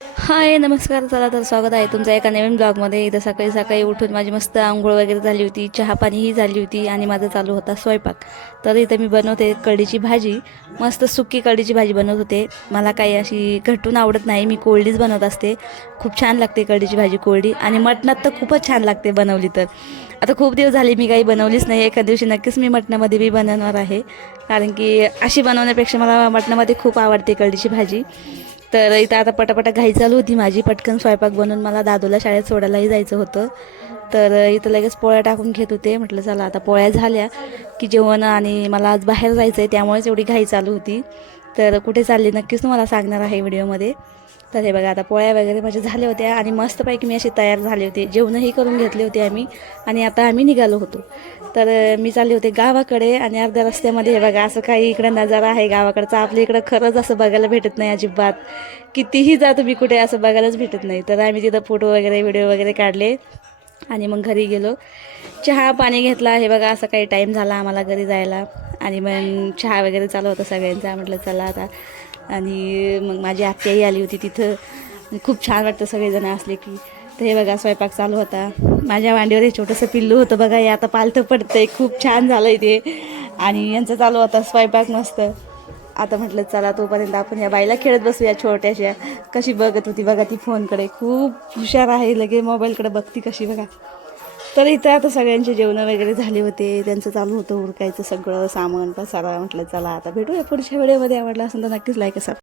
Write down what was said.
हाय नमस्कार. चला तर स्वागत आहे तुमचं एका नवीन ब्लॉगमध्ये. इथं सकाळी सकाळी उठून माझी मस्त अंघोळ वगैरे झाली होती, चहा पाणीही झाली होती आणि माझा चालू होता स्वयंपाक. तर इथं मी बनवते कढीची भाजी. मस्त सुकी कढीची भाजी बनवत होते. मला काही अशी घटून आवडत नाही, मी कोरडीच बनवत असते. खूप छान लागते कढीची भाजी कोरडी, आणि मटणात तर खूपच छान लागते बनवली तर. आता खूप दिवस झाले मी काही बनवलीच नाही. एका दिवशी नक्कीच मी मटणामध्ये बी बनवणार आहे, कारण की अशी बनवण्यापेक्षा मला मटणामध्ये खूप आवडते कढीची भाजी. तर इथं आता पटापटा घाई चालू होती माझी, पटकन स्वयंपाक बनवून मला दादूला शाळेत सोडायलाही जायचं होतं. तर इथं लगेच पोळ्या टाकून घेत होते. म्हटलं चला आता पोळ्या झाल्या की जेवण, आणि मला आज बाहेर जायचं आहे त्यामुळेच एवढी घाई चालू होती. तर कुठे चालली नक्कीच तुम्हाला सांगणार आहे व्हिडिओमध्ये. तर हे बघा आता पोळ्या वगैरे माझ्या झाल्या होत्या आणि मस्तपैकी मी अशी तयार झाले होते, जेवणही करून घेतले होते आम्ही, आणि आता आम्ही निघालो होतो. तर मी चालले होते गावाकडे, आणि अर्ध्या रस्त्यामध्ये हे बघा असं काही इकडं नजारा आहे गावाकडचा. आपल्या इकडं खरंच असं बघायला भेटत नाही अजिबात. कितीही जा तुम्ही कुठे, असं बघायलाच भेटत नाही. तर आम्ही तिथं फोटो वगैरे व्हिडिओ वगैरे काढले आणि मग घरी गेलो, चहा पाणी घेतला. हे बघा असं काही टाईम झाला आम्हाला घरी जायला, आणि मग चहा वगैरे चालू होता सगळ्यांचा. म्हटलं चला आता. आणि मग माझी आत्याही आली होती तिथं. खूप छान वाटतं सगळेजण असले की. तर हे बघा स्वयंपाक चालू होता. माझ्या मांडीवर हे छोटंसं पिल्लू होतं बघा, हे आता पालथं पडतंय, खूप छान झालं आहे ते. आणि यांचं चालू होता स्वयंपाक मस्त. आता म्हटलं चला तोपर्यंत आपण या बाईला खेळत बसूया छोट्याशा. कशी बघत होती बघा ती फोनकडे, खूप हुशार आहे, लगे मोबाईलकडे बघती कशी बघा. तर इथं आता सगळ्यांचे जेवणं वगैरे झाले होते, त्यांचं चालू होतं उरकायचं सगळं सामान पसारा. म्हटलं चला आता भेटूया पुढच्या व्हिडिओमध्ये. आवडला असेल तर नक्कीच लाईक असा